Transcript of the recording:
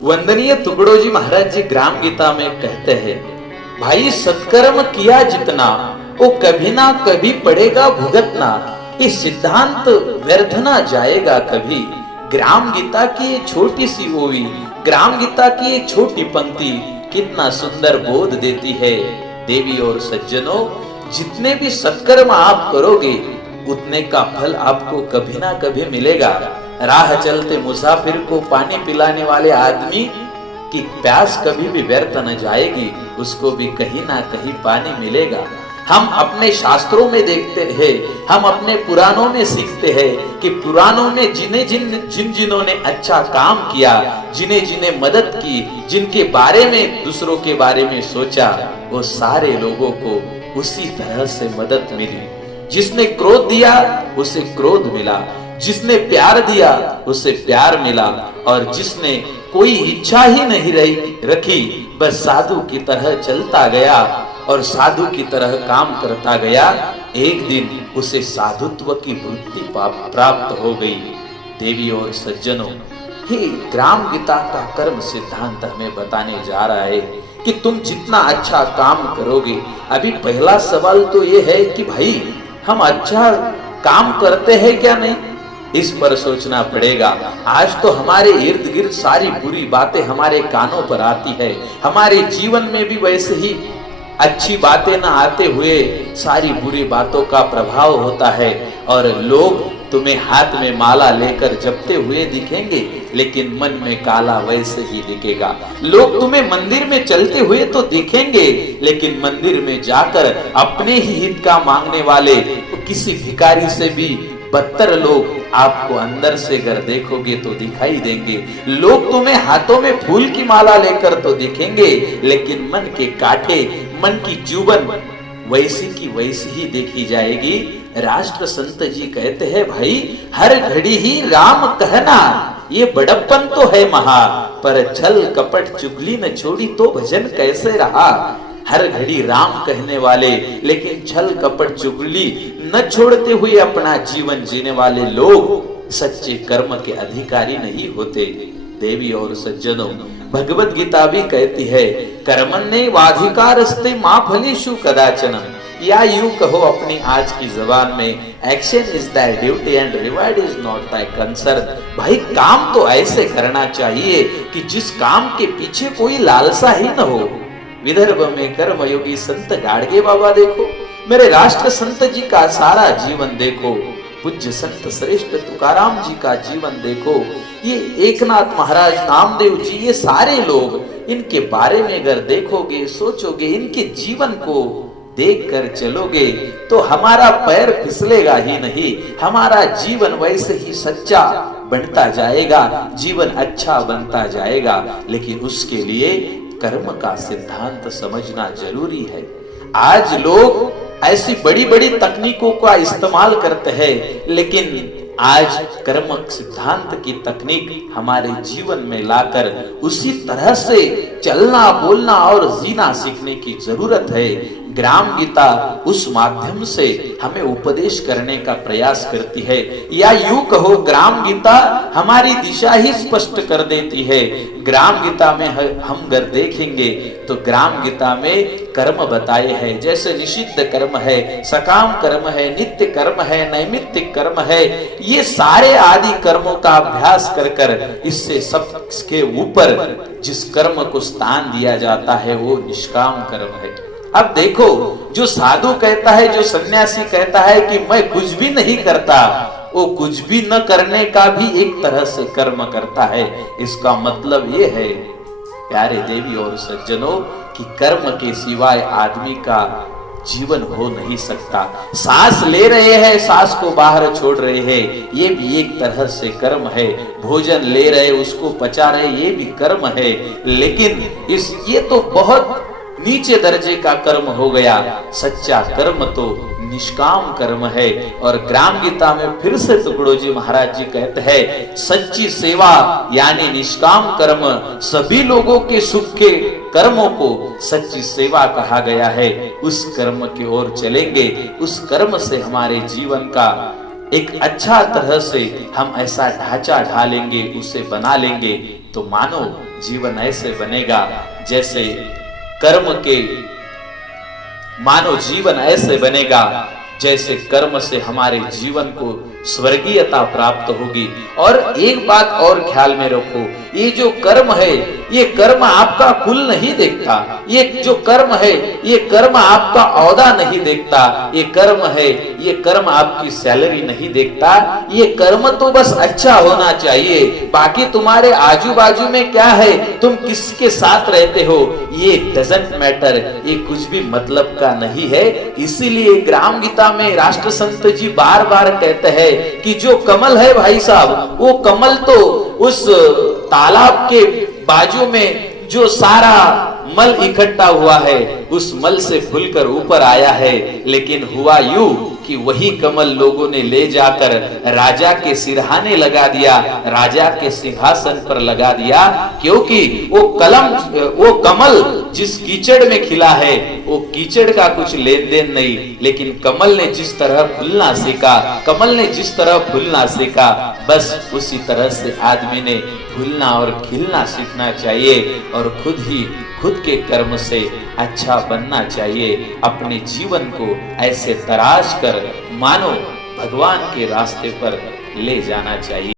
वंदनीय तुकडोजी महाराज जी ग्राम गीता में कहते हैं, भाई सत्कर्म किया जितना वो कभी ना कभी पड़ेगा भुगतना, ये सिद्धांत व्यर्थ ना जाएगा कभी। ग्राम गीता की ये छोटी सी ओवी, ग्राम गीता की ये छोटी पंक्ति कितना सुंदर बोध देती है। देवी और सज्जनों, जितने भी सत्कर्म आप करोगे उतने का फल आपको कभी ना कभी मिलेगा। राह चलते मुसाफिर को पानी पिलाने वाले आदमी की प्यास कभी भी व्यर्थ न जाएगी, उसको भी कहीं ना कहीं पानी मिलेगा। हम अपने शास्त्रों में देखते हैं, हम अपने पुराणों में सीखते हैं कि पुराणों ने जिन्होंने अच्छा काम किया, जिन्हें जिन्हें मदद की, जिनके बारे में दूसरों के बारे में सोचा, वो सारे लोगों को उसी तरह से मदद मिली। जिसने क्रोध दिया उसे क्रोध मिला, जिसने प्यार दिया उसे प्यार मिला, और जिसने कोई इच्छा ही नहीं रखी, बस साधु की तरह चलता गया और साधु की तरह काम करता गया, एक दिन उसे साधुत्व की वृत्ति प्राप्त हो गई। देवी और सज्जनों, हे ग्राम गीता का कर्म सिद्धांत हमें बताने जा रहा है कि तुम जितना अच्छा काम करोगे। अभी पहला सवाल तो ये है कि भाई हम अच्छा काम करते हैं क्या नहीं, इस पर सोचना पड़ेगा। आज तो हमारे इर्द गिर्द सारी बुरी बातें हमारे कानों पर आती है, हमारे जीवन में भी वैसे ही अच्छी बातें न आते हुए सारी बुरी बातों का प्रभाव होता है, और लोग तुम्हें हाथ में माला लेकर जपते हुए दिखेंगे लेकिन मन में काला वैसे ही दिखेगा। लोग तुम्हें मंदिर में चलते हुए तो दिखेंगे लेकिन मंदिर में जाकर अपने ही हित का मांगने वाले तो किसी भिखारी से भी बदतर लोग आपको अंदर से अगर देखोगे तो दिखाई देंगे। लोग तुम्हें हाथों में फूल की माला लेकर तो दिखेंगे लेकिन मन के कांटे, मन की जुबन वैसी की वैसी ही देखी जाएगी। राष्ट्र संत जी कहते हैं, भाई हर घड़ी ही राम कहना ये बड़प्पन तो है महा, पर छल कपट चुगली न छोड़ी तो भजन कैसे रहा। हर घड़ी राम कहने वाले लेकिन छल कपट चुगली न छोड़ते हुए अपना जीवन जीने वाले लोग सच्चे कर्म के अधिकारी नहीं होते। देवी और सज्जनों, भगवत गीता भी कहती है, कर्मण्ये वाधिकारस्ते मा फलेषु कदाचनम, या यूं कहो अपनी आज की जबान में, एक्शन इज दाय duty and reward is not दाय कंसर्न। भाई काम तो ऐसे करना चाहिए कि जिस काम के पीछे कोई लालसा ही न हो। विदर्भ में कर्मयोगी संत गाड़गे बाबा देखो, मेरे राष्ट्र संत जी का सारा जीवन देखो, पूज्य संत श्रेष्ठ तुकाराम जी का जीवन देखो, ये एकनाथ महाराज, नामदेव जी, ये सारे लोग, इनके बारे में अगर देखोगे, सोचोगे, इनके जीवन को देख कर चलोगे तो हमारा पैर फिसलेगा ही नहीं, हमारा जीवन वैसे ही सच्चा बनता जाएगा, जीवन अच्छा बनता जाएगा। लेकिन उसके लिए कर्म का सिद्धांत समझना जरूरी है। आज लोग ऐसी बड़ी बड़ी तकनीकों का इस्तेमाल करते हैं, लेकिन आज कर्म सिद्धांत की तकनीक हमारे जीवन में लाकर उसी तरह से चलना, बोलना और जीना सीखने की जरूरत है। ग्राम गीता उस माध्यम से हमें उपदेश करने का प्रयास करती है, या यूं कहो ग्राम गीता हमारी दिशा ही स्पष्ट कर देती है। ग्राम गीता में हम अगर देखेंगे तो ग्राम गीता में कर्म बताए हैं, जैसे निषिद्ध कर्म है, सकाम कर्म है, नित्य कर्म है, नैमित्तिक कर्म है। ये सारे आदि कर्मों का अभ्यास कर कर इससे सबके ऊपर जिस कर्म को स्थान दिया जाता है वो निष्काम कर्म है। अब देखो, जो साधु कहता है, जो सन्यासी कहता है कि मैं कुछ भी नहीं करता, वो कुछ भी न करने का भी एक तरह से कर्म करता है। इसका मतलब ये है प्यारे देवी और सज्जनों कि कर्म के सिवाय आदमी का जीवन हो नहीं सकता। सांस ले रहे हैं, सांस को बाहर छोड़ रहे हैं, ये भी एक तरह से कर्म है। भोजन ले रहे, उसको पचा रहे, ये भी कर्म है। लेकिन ये तो बहुत नीचे दर्जे का कर्म हो गया। सच्चा कर्म तो निष्काम कर्म है। और ग्राम गीता में फिर से तुकडोजी महाराज जी कहते हैं, सच्ची सेवा यानी निष्काम कर्म, सभी लोगों के सुख के कर्मों को सच्ची सेवा कहा गया है। उस कर्म की ओर चलेंगे, उस कर्म से हमारे जीवन का एक अच्छा तरह से हम ऐसा ढांचा ढालेंगे, उसे बना लेंगे तो मानो जीवन ऐसे बनेगा जैसे कर्म के, मानो जीवन ऐसे बनेगा जैसे कर्म से हमारे जीवन को स्वर्गीयता प्राप्त होगी। और एक बात और ख्याल में रखो, ये जो कर्म है, ये कर्म आपका कुल नहीं देखता, ये जो कर्म है, ये कर्म आपका औहदा नहीं देखता, ये कर्म है, ये कर्म आपकी सैलरी नहीं देखता, ये कर्म तो बस अच्छा होना चाहिए। बाकी तुम्हारे आजू बाजू में क्या है, तुम किसके साथ रहते हो, ये डजंट मैटर, ये कुछ भी मतलब का नहीं है। इसीलिए ग्राम गीता में राष्ट्र संत जी बार बार कहते हैं कि जो कमल है भाई साहब, वो कमल तो उस तालाब के बाजू में जो सारा मल इकट्ठा हुआ है, उस मल से फूलकर ऊपर आया है, लेकिन हुआ यूं कि वही कमल लोगों ने ले जाकर राजा के सिरहाने लगा दिया, राजा के सिंहासन पर लगा दिया, क्योंकि वो कमल जिस कीचड़ में खिला है, वो कीचड़ का कुछ लेन देन नहीं, लेकिन कमल ने जिस तरह फूलना सीखा, कमल ने जिस तरह फूलना सीखा, बस उसी तरह से आदमी ने फूलना और खिलना सीखना चाहिए और खुद के कर्म से अच्छा बनना चाहिए। अपने जीवन को ऐसे तराश कर मानो भगवान के रास्ते पर ले जाना चाहिए।